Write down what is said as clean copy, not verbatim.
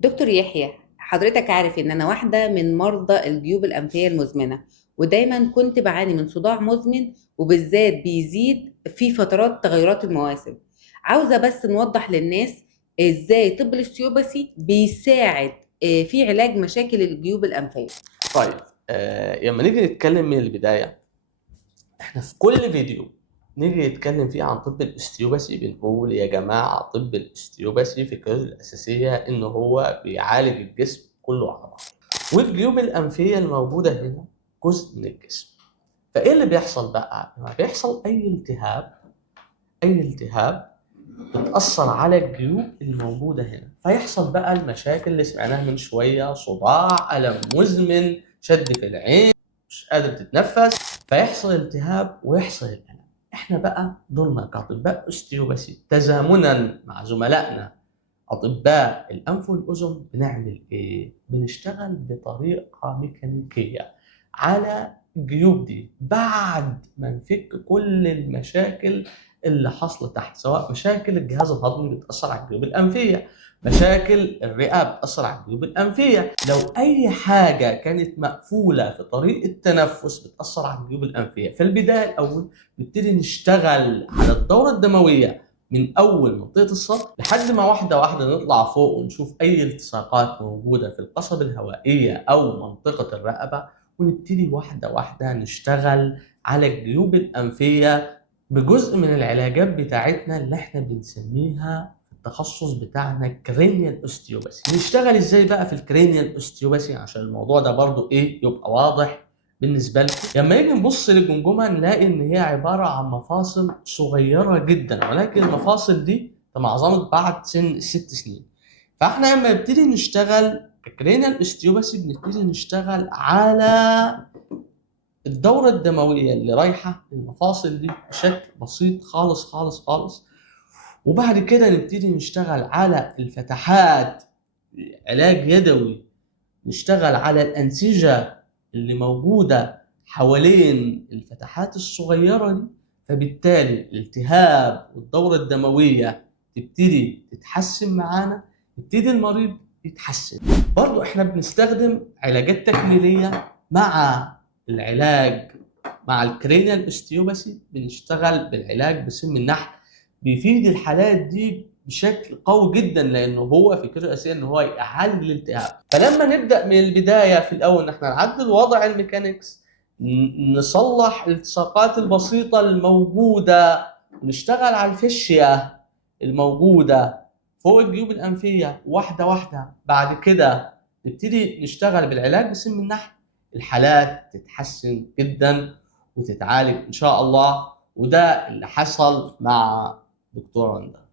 دكتور يحيى، حضرتك عارف ان انا واحدة من مرضى الجيوب الأنفية المزمنة، ودايما كنت بعاني من صداع مزمن وبالذات بيزيد في فترات تغيرات المواسم. عاوزة بس نوضح للناس ازاي طب الاستيوباسي بيساعد في علاج مشاكل الجيوب الأنفية. طيب. لما نيجي نتكلم من البداية، احنا في كل فيديو نيجي نتكلم فيه عن طب الاستيوباسي بنقول يا جماعة طب الاستيوباسي فكرته الأساسية إن هو بيعالج الجسم كله على بعض، والجيوب الأنفية الموجودة هنا جزء من الجسم. فإيه اللي بيحصل بقى؟ لما بيحصل أي التهاب بتأثر على الجيوب الموجودة هنا، فيحصل بقى المشاكل اللي سمعناها من شوية: صداع، ألم مزمن، شد في العين، مش قادر تتنفس، فيحصل التهاب ويحصل الألم. احنا بقى دورنا كأطباء استيوباسي تزامنا مع زملائنا أطباء الأنف والأذن بنعمل إيه؟ بنشتغل بطريقة ميكانيكية على الجيوب دي بعد ما نفك كل المشاكل اللي حاصلة تحت، سواء مشاكل الجهاز الهضمي بتأثر على الجيوب الأنفية، مشاكل الرئة بتأثر على الجيوب الأنفية، لو أي حاجة كانت مقفولة في طريق التنفس بتأثر على الجيوب الأنفية. في البداية الأول نبتدي نشتغل على الدورة الدموية من اول منطقه السطح لحد ما واحده واحده نطلع فوق ونشوف اي التصاقات موجوده في القصبة الهوائيه او منطقه الرقبه، ونبتدي واحده واحده نشتغل على الجيوب الانفيه بجزء من العلاجات بتاعتنا اللي احنا بنسميها في التخصص بتاعنا كرينيال اوستيوباسي. نشتغل ازاي بقى في الكرينيال اوستيوباسي عشان الموضوع ده برضو يبقى واضح بالنسبه لكم؟ لما نيجي نبص للجمجمه نلاقي ان هي عباره عن مفاصل صغيره جدا، ولكن المفاصل دي تمعظمت بعد سن ال6 سنين. فاحنا لما نبتدي نشتغل ككرينال استيوباسي بنبتدي نشتغل على الدوره الدمويه اللي رايحه للمفاصل دي بشكل بسيط خالص خالص خالص، وبعد كده نبتدي نشتغل على الفتحات، علاج يدوي، نشتغل على الأنسجة اللي موجودة حوالين الفتحات الصغيرة دي، فبالتالي الالتهاب والدورة الدموية تبتدي تتحسن معانا، يبتدي المريض يتحسن. برضو احنا بنستخدم علاجات تكميلية مع العلاج. مع الكرينيال استيوباسي بنشتغل بالعلاج بسم النحل، بيفيد الحالات دي بشكل قوي جدا لانه هو فكرته الاساسيه ان هو يعالج الالتهاب. فلما نبدا من البدايه في الاول ان احنا نعدل وضع الميكانيكس، نصلح الالتصاقات البسيطه الموجوده، نشتغل على الفشيه الموجوده فوق الجيوب الانفيه واحده واحده، بعد كده نبتدي نشتغل بالعلاج بسم النحل، الحالات تتحسن جدا وتتعالج ان شاء الله. وده اللي حصل مع دكتور رندا.